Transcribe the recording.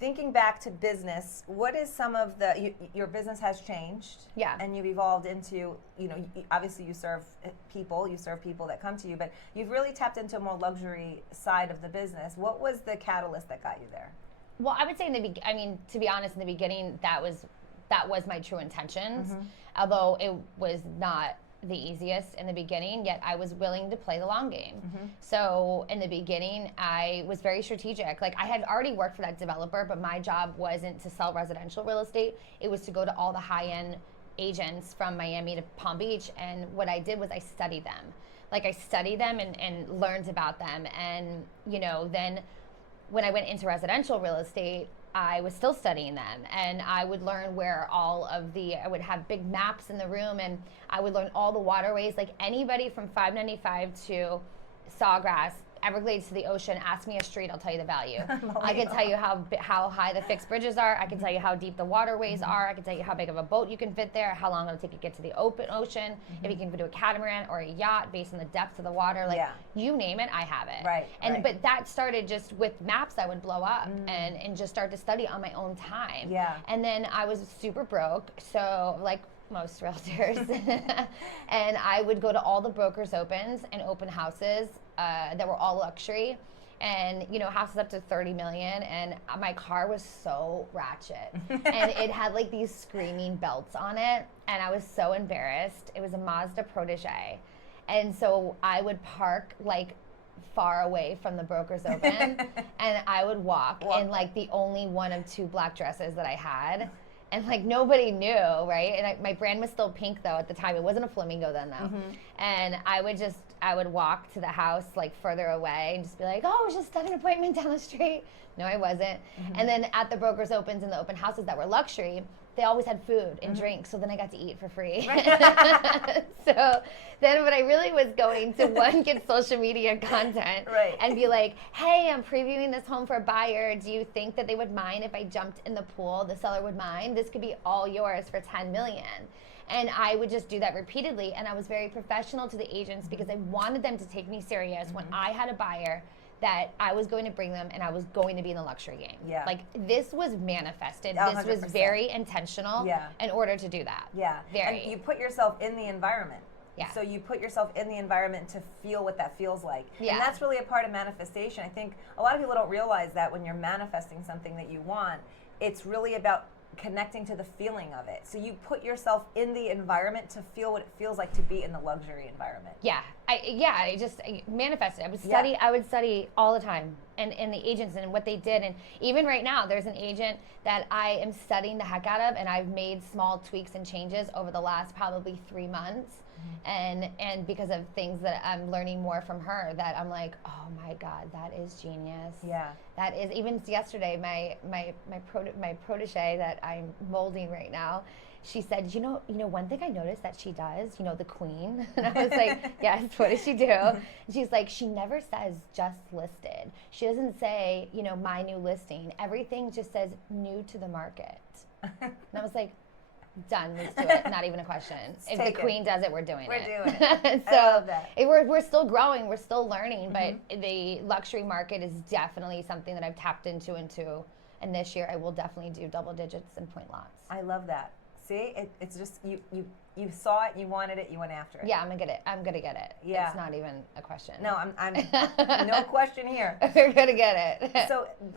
Thinking back to business, what is some of your business has changed? Yeah. And you've evolved into, obviously you serve people that come to you, but you've really tapped into a more luxury side of the business. What was the catalyst that got you there? Well, I would say to be honest, in the beginning, that was my true intentions, although it was not the easiest in the beginning, yet I was willing to play the long game. So in the beginning, I was very strategic. Like, I had already worked for that developer, but my job wasn't to sell residential real estate. It was to go to all the high-end agents from Miami to Palm Beach, and what I did was I studied them. Like, I studied them and learned about them, and then when I went into residential real estate, I was still studying them, and I would learn where I would have big maps in the room, and I would learn all the waterways. Like, anybody from 595 to Sawgrass, Everglades to the ocean, ask me a street, I'll tell you the value. I can tell you how high the fixed bridges are. I can tell you how deep the waterways are. I can tell you how big of a boat you can fit there, how long it'll take to get to the open ocean, if you can do a catamaran or a yacht based on the depth of the water. Like, you name it, I have it. Right. But that started just with maps I would blow up and just start to study on my own time. Yeah. And then I was super broke, so like most realtors, and I would go to all the brokers' opens and open houses that were all luxury, and houses up to 30 million, and my car was so ratchet and it had like these screaming belts on it, and I was so embarrassed. It was a Mazda Protege, and so I would park like far away from the brokers open and I would walk in like the only one of two black dresses that I had. And like nobody knew, right? And my brand was still pink though at the time. It wasn't a flamingo then though. And I would walk to the house like further away and just be like, oh, I was just at an appointment down the street. No, I wasn't. And then at the brokers opens and the open houses that were luxury, they always had food and drinks, so then I got to eat for free. So then when I really was going to get social media content and be like, hey, I'm previewing this home for a buyer. Do you think that they would mind if I jumped in the pool? The seller would mind. This could be all yours for $10 million. And I would just do that repeatedly, and I was very professional to the agents because I wanted them to take me serious when I had a buyer, that I was going to bring them and I was going to be in the luxury game. Yeah. Like, this was manifested. 100%. This was very intentional in order to do that. Yeah. Very. And you put yourself in the environment. Yeah. So you put yourself in the environment to feel what that feels like. Yeah. And that's really a part of manifestation. I think a lot of people don't realize that when you're manifesting something that you want, it's really about connecting to the feeling of it. So you put yourself in the environment to feel what it feels like to be in the luxury environment. I just manifested. I would study all the time and the agents and what they did. And even right now, there's an agent that I am studying the heck out of, and I've made small tweaks and changes over the last probably 3 months. And because of things that I'm learning more from her, that I'm like, oh my God, that is genius. Yeah. That is, even yesterday, my protege that I'm molding right now, she said, you know, one thing I noticed that she does, the queen. And I was like, yes, what does she do? And she's like, she never says just listed. She doesn't say, my new listing. Everything just says new to the market. And I was like, done, let's do it. Not even a question. If the queen does it, we're doing it. We're doing it. So I love that. We're still growing, we're still learning, but the luxury market is definitely something that I've tapped into, and this year I will definitely do double digits and point lots. I love that. See, it's just you saw it, you wanted it, you went after it. Yeah, I'm gonna get it. Yeah. It's not even a question. No, I'm no question here. We're gonna get it. So